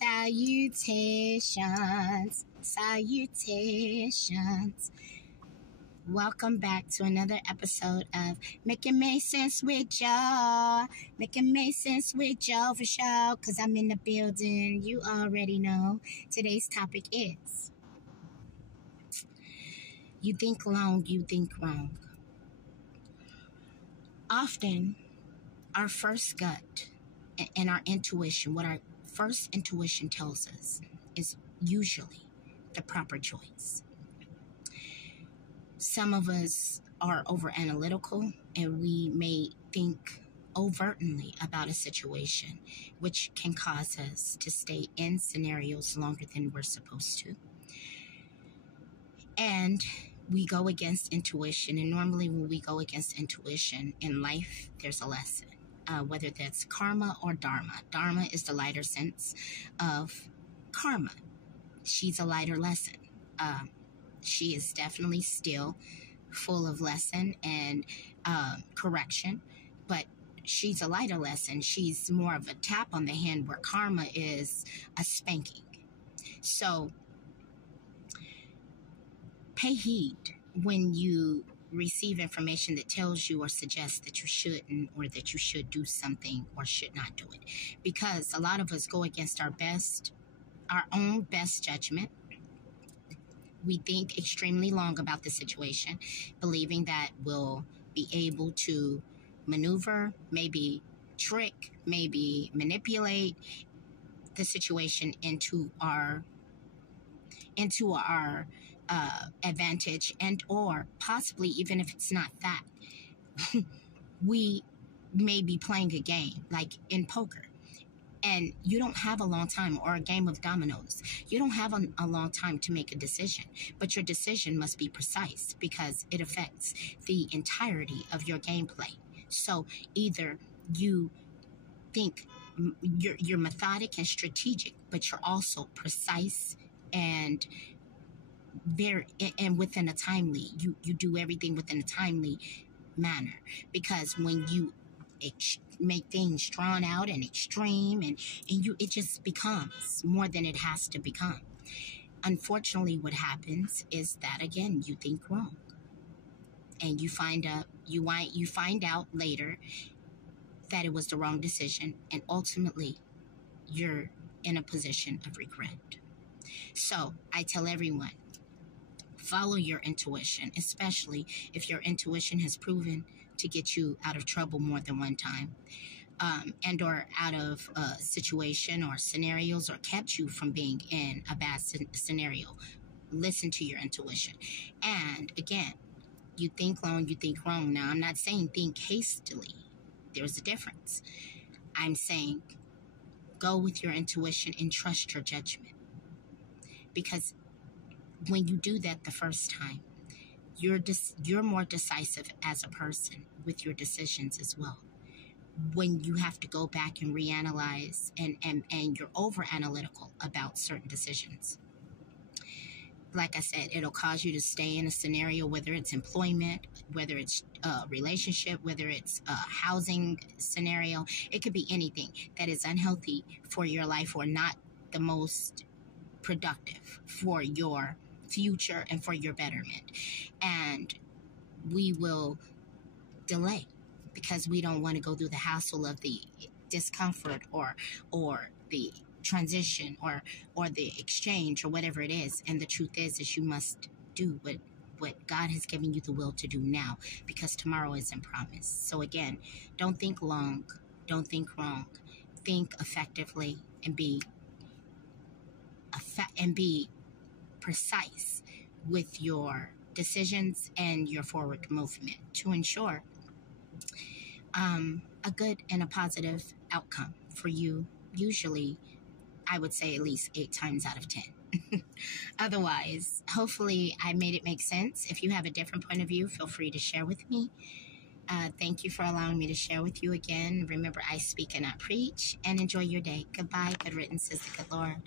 Salutations, salutations. Welcome back to another episode of Making Make Sense with Joe. Making Make Sense with Joe for sure, because I'm in the building. You already know. Today's topic is you think long, you think wrong. Often, our first gut and our intuition, what our first intuition tells us, is usually the proper choice. Some of us are over analytical and we may think overtly about a situation, which can cause us to stay in scenarios longer than we're supposed to. And we go against intuition. And normally when we go against intuition in life, there's a lesson. Whether that's karma or dharma. Dharma is the lighter sense of karma. She's a lighter lesson. She is definitely still full of lesson and correction, but she's a lighter lesson. She's more of a tap on the hand, where karma is a spanking. So pay heed when you receive information that tells you or suggests that you shouldn't, or that you should do something or should not do it. Because a lot of us go against our own best judgment. We think extremely long about the situation, believing that we'll be able to maneuver, maybe trick, maybe manipulate the situation into our advantage, and or possibly, even if it's not that, we may be playing a game like in poker, and you don't have a long time, or a game of dominoes. You don't have a long time to make a decision, but your decision must be precise because it affects the entirety of your gameplay. So either you think you're methodic and strategic, but you're also precise and within a timely, you do everything within a timely manner. Because when you make things drawn out and extreme, and it just becomes more than it has to become. Unfortunately, what happens is that, again, you think wrong, and you find out later that it was the wrong decision, and ultimately you're in a position of regret. So I tell everyone, follow your intuition, especially if your intuition has proven to get you out of trouble more than one time, and or out of a situation or scenarios, or kept you from being in a bad scenario. Listen to your intuition. And again, you think long, you think wrong. Now, I'm not saying think hastily. There's a difference. I'm saying go with your intuition and trust your judgment. Because when you do that the first time, you're more decisive as a person with your decisions as well. When you have to go back and reanalyze, and you're over analytical about certain decisions. Like I said, it'll cause you to stay in a scenario, whether it's employment, whether it's a relationship, whether it's a housing scenario. It could be anything that is unhealthy for your life, or not the most productive for your future and for your betterment. And we will delay because we don't want to go through the hassle of the discomfort, or the transition, or the exchange, or whatever it is. And the truth is you must do what God has given you the will to do now, because tomorrow isn't promised. So again, don't think long, don't think wrong. Think effectively, and be precise with your decisions and your forward movement to ensure a good and a positive outcome for you. Usually, I would say at least 8 times out of 10. Otherwise, hopefully I made it make sense. If you have a different point of view, feel free to share with me. Thank you for allowing me to share with you again. Remember, I speak and not preach, and enjoy your day. Goodbye. Good riddance, says the good Lord.